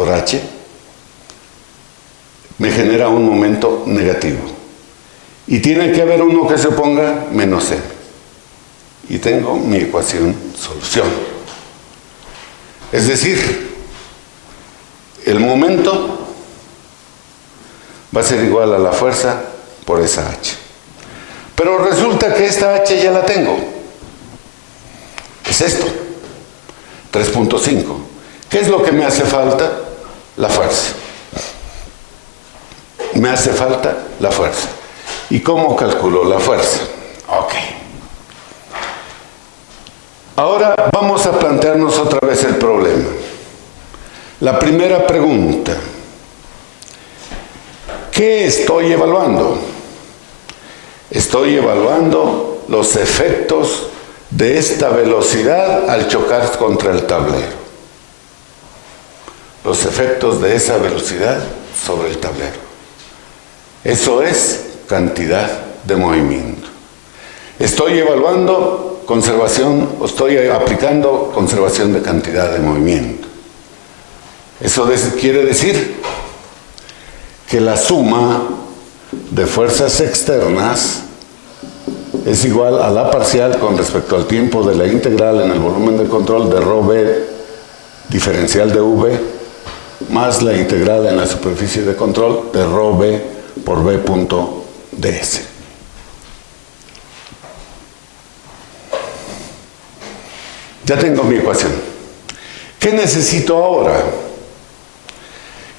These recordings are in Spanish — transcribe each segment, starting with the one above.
por H me genera un momento negativo. Y tiene que haber uno que se oponga menos C. Y tengo mi ecuación solución. Es decir, el momento va a ser igual a la fuerza por esa H. Pero resulta que esta H ya la tengo. Es esto, 3.5. ¿Qué es lo que me hace falta? La fuerza. Me hace falta la fuerza. ¿Y cómo calculo la fuerza? Ok. Ahora vamos a plantearnos otra vez el problema. La primera pregunta. ¿Qué estoy evaluando? Estoy evaluando los efectos de esta velocidad al chocar contra el tablero. Los efectos de esa velocidad sobre el tablero. Eso es cantidad de movimiento. Estoy evaluando conservación, o estoy aplicando conservación de cantidad de movimiento. Eso quiere decir que la suma de fuerzas externas es igual a la parcial con respecto al tiempo de la integral en el volumen de control de rho v diferencial de v más la integral en la superficie de control de rho v por v punto ds. Ya tengo mi ecuación. ¿Qué necesito ahora?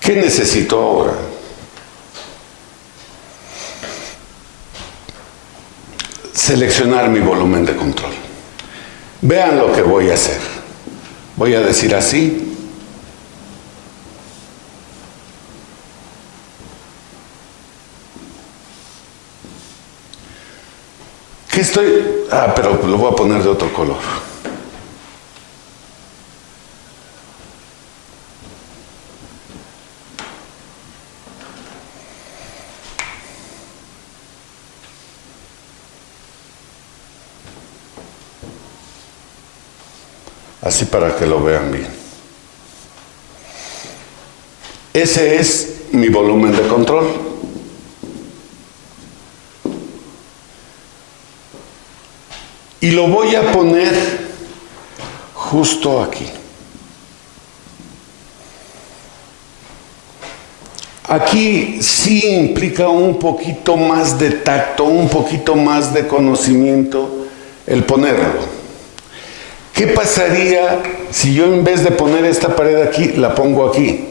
¿Qué necesito ahora? Seleccionar mi volumen de control. Vean lo que voy a hacer. Voy a decir así. ¿Qué estoy? Pero lo voy a poner de otro color. Así para que lo vean bien. Ese es mi volumen de control. Y lo voy a poner justo aquí. Aquí sí implica un poquito más de tacto, un poquito más de conocimiento el ponerlo. ¿Qué pasaría si yo en vez de poner esta pared aquí, la pongo aquí?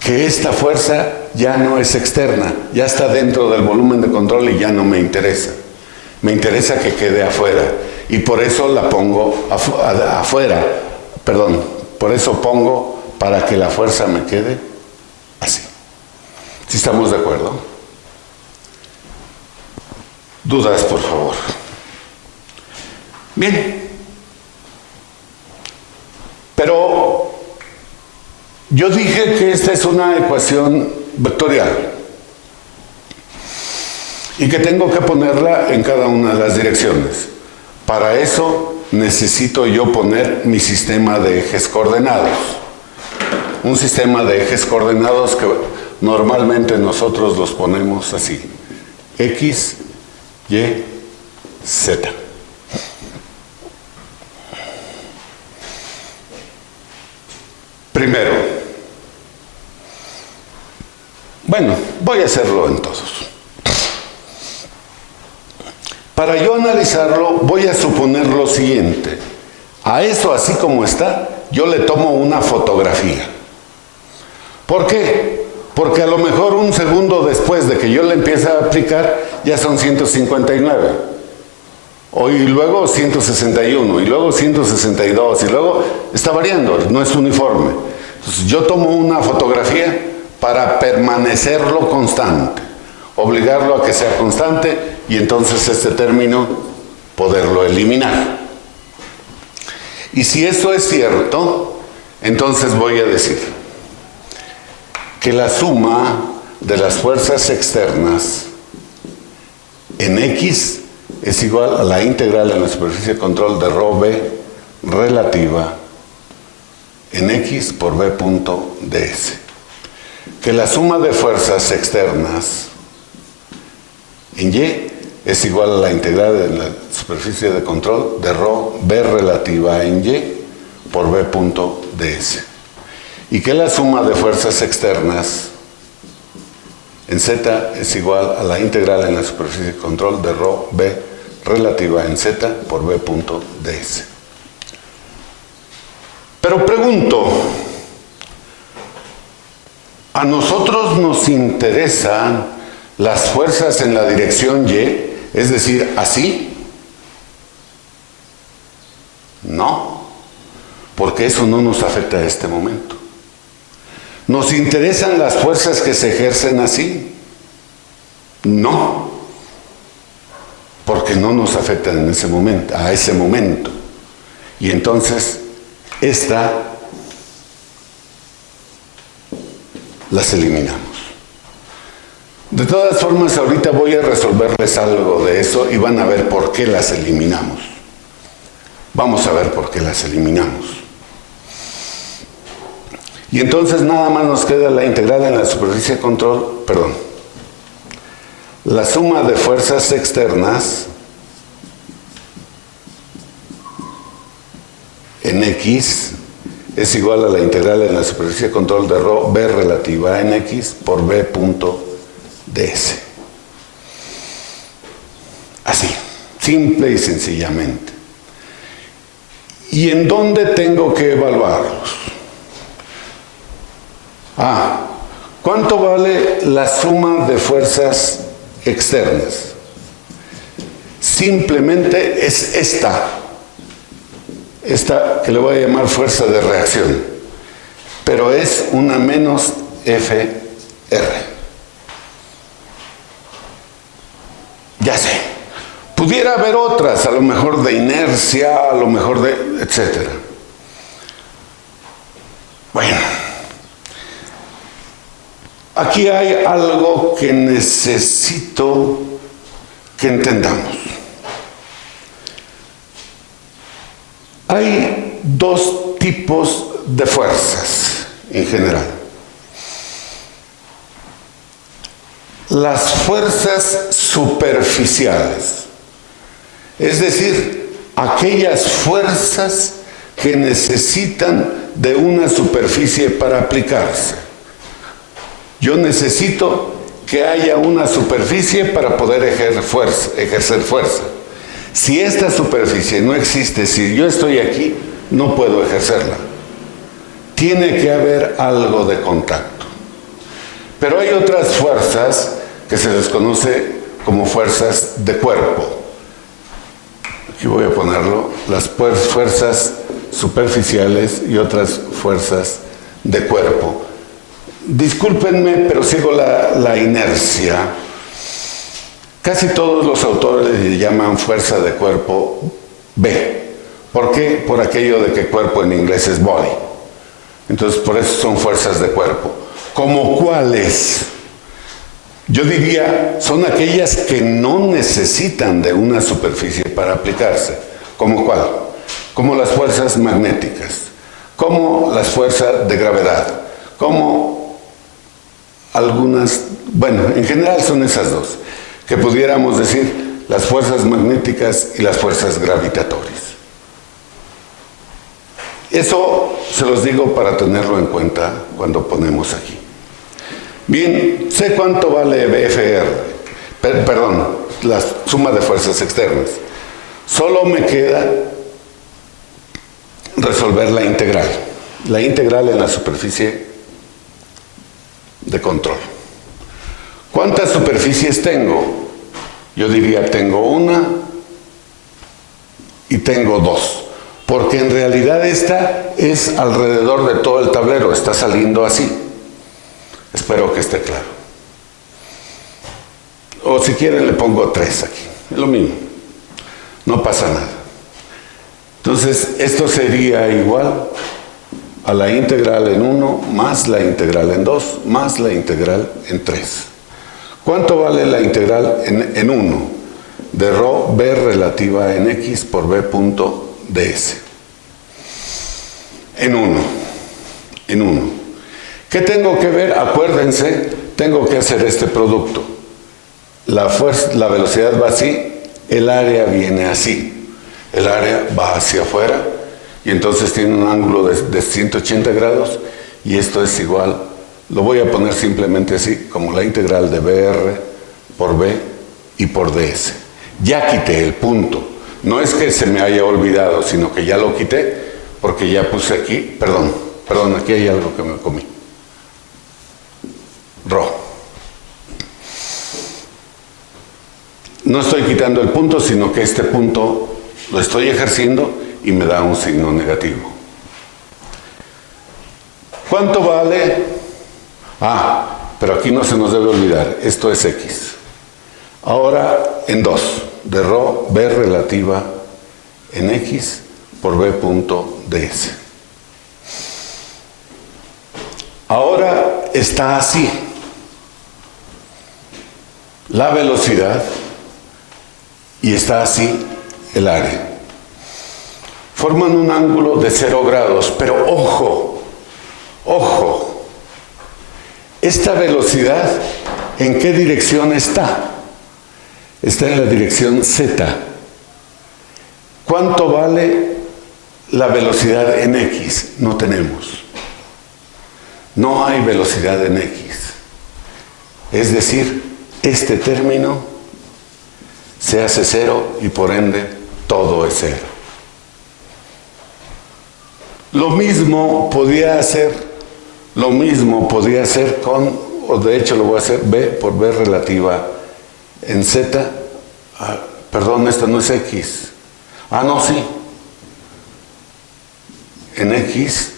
Que esta fuerza ya no es externa, ya está dentro del volumen de control y ya no me interesa. Me interesa que quede afuera y por eso la pongo afuera. Perdón, por eso pongo para que la fuerza me quede así. ¿Sí estamos de acuerdo? ¿Dudas, por favor? Bien. Pero yo dije que esta es una ecuación vectorial y que tengo que ponerla en cada una de las direcciones. Para eso necesito yo poner mi sistema de ejes coordenados. Un sistema de ejes coordenados que normalmente nosotros los ponemos así. X, Y, Z. Primero, bueno, voy a hacerlo en todos. Para yo analizarlo, voy a suponer lo siguiente. A eso, así como está, yo le tomo una fotografía. ¿Por qué? Porque a lo mejor un segundo después de que yo le empiece a aplicar, ya son 159. Y luego 161, y luego 162, y luego está variando, no es uniforme. Entonces yo tomo una fotografía para permanecerlo constante, obligarlo a que sea constante, y entonces este término poderlo eliminar. Y si eso es cierto, entonces voy a decir que la suma de las fuerzas externas en X es igual a la integral en la superficie de control de rho v relativa en X por B punto ds. Que la suma de fuerzas externas en Y es igual a la integral en la superficie de control de ρ B relativa en Y por B punto ds. Y que la suma de fuerzas externas en Z es igual a la integral en la superficie de control de ρ B relativa en Z por B punto ds. Pero pregunto, ¿a nosotros nos interesan las fuerzas en la dirección Y? Es decir, ¿así? No, porque eso no nos afecta a este momento. ¿Nos interesan las fuerzas que se ejercen así? No, porque no nos afectan en ese momento, a ese momento. Y entonces, esta las eliminamos. De todas formas, ahorita voy a resolverles algo de eso y van a ver por qué las eliminamos. Vamos a ver por qué las eliminamos. Y entonces nada más nos queda la integral en la superficie de control, perdón, la suma de fuerzas externas en X es igual a la integral en la superficie de control de ρ B relativa en X por B punto ds. Así, simple y sencillamente. ¿Y en dónde tengo que evaluarlos? ¿Cuánto vale la suma de fuerzas externas? Simplemente es esta que le voy a llamar fuerza de reacción, pero es una menos FR. Ya sé, pudiera haber otras, a lo mejor de inercia, a lo mejor de etcétera. Bueno, aquí hay algo que necesito que entendamos. Hay dos tipos de fuerzas en general. Las fuerzas superficiales, es decir, aquellas fuerzas que necesitan de una superficie para aplicarse. Yo necesito que haya una superficie para poder ejercer fuerza. Si esta superficie no existe, si yo estoy aquí, no puedo ejercerla. Tiene que haber algo de contacto. Pero hay otras fuerzas que se les conoce como fuerzas de cuerpo. Aquí voy a ponerlo, las fuerzas superficiales y otras fuerzas de cuerpo. Discúlpenme, pero sigo la inercia. Casi todos los autores le llaman fuerza de cuerpo B. ¿Por qué? Por aquello de que cuerpo en inglés es body. Entonces, por eso son fuerzas de cuerpo. ¿Como cuáles? Yo diría, son aquellas que no necesitan de una superficie para aplicarse. ¿Como cuál? Como las fuerzas magnéticas, como las fuerzas de gravedad, como algunas, bueno, en general son esas dos, que pudiéramos decir las fuerzas magnéticas y las fuerzas gravitatorias. Eso se los digo para tenerlo en cuenta cuando ponemos aquí. Bien, sé cuánto vale BFR, perdón, la suma de fuerzas externas. Solo me queda resolver la integral en la superficie de control. ¿Cuántas superficies tengo? Yo diría tengo una y tengo dos, porque en realidad esta es alrededor de todo el tablero, está saliendo así. Espero que esté claro. O si quieren le pongo 3 aquí, es lo mismo, no pasa nada. Entonces esto sería igual a la integral en 1 más la integral en 2 más la integral en 3. ¿Cuánto vale la integral en 1? De ρ B relativa en X por B punto ds. En 1. en 1. ¿Qué tengo que ver? Acuérdense, tengo que hacer este producto. La velocidad va así, el área viene así. El área va hacia afuera y entonces tiene un ángulo de 180 grados y esto es igual, lo voy a poner simplemente así, como la integral de BR por B y por DS. Ya quité el punto. No es que se me haya olvidado, sino que ya lo quité porque ya puse aquí, perdón, aquí hay algo que me comí. Rho. No estoy quitando el punto, sino que este punto lo estoy ejerciendo y me da un signo negativo. ¿Cuánto vale? Pero aquí no se nos debe olvidar, esto es X. Ahora en 2, de rho B relativa en X por B punto ds. Ahora está así. La velocidad y está así el área. Forman un ángulo de 0 grados, pero ojo, esta velocidad, ¿en qué dirección está? Está en la dirección Z. ¿Cuánto vale la velocidad en X? No tenemos. No hay velocidad en X. Es decir, este término se hace 0 y por ende todo es 0. Lo mismo podía hacer con, o de hecho lo voy a hacer B por B relativa en Z. Perdón, esta no es X. No, sí. En X,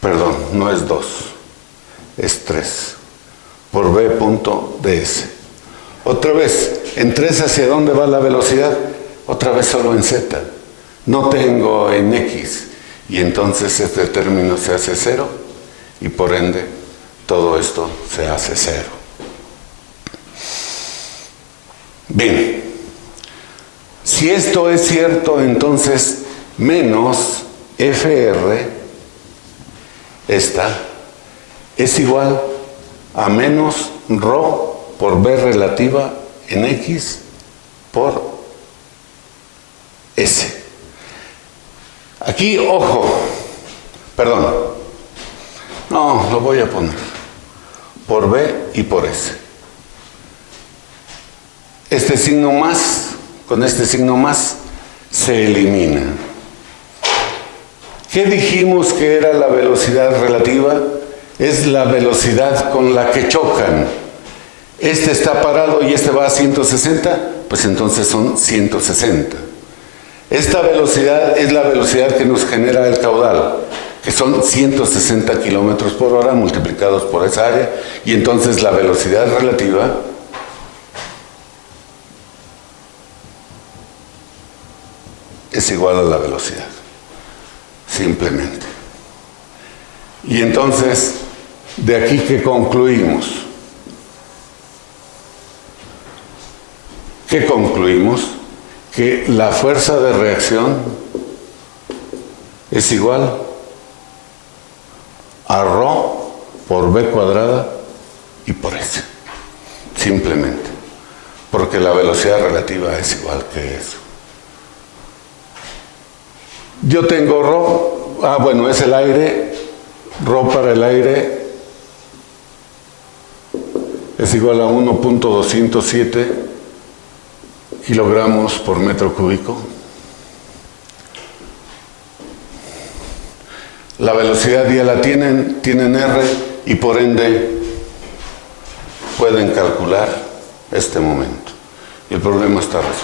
perdón, no es 2, es 3. Por B punto ds. Otra vez, en 3 ¿hacia dónde va la velocidad? Otra vez solo en Z. No tengo en X. Y entonces este término se hace 0 y por ende todo esto se hace 0. Bien. Si esto es cierto, entonces menos FR, esta, es igual a menos rho por B relativa en X por S. Aquí, ojo, perdón, no, lo voy a poner por B y por S. Este signo más, con este signo más, se elimina. ¿Qué dijimos que era la velocidad relativa? Es la velocidad con la que chocan. Este está parado y este va a 160, pues entonces son 160. Esta velocidad es la velocidad que nos genera el caudal, que son 160 kilómetros por hora multiplicados por esa área, y entonces la velocidad relativa es igual a la velocidad, simplemente. Y entonces, de aquí que concluimos. ¿Qué concluimos? Que la fuerza de reacción es igual a rho por B cuadrada y por S. Simplemente. Porque la velocidad relativa es igual que eso. Yo tengo rho, bueno, es el aire, rho para el aire es igual a 1.207 kilogramos por metro cúbico. La velocidad ya la tienen R y por ende pueden calcular este momento. Y el problema está resuelto.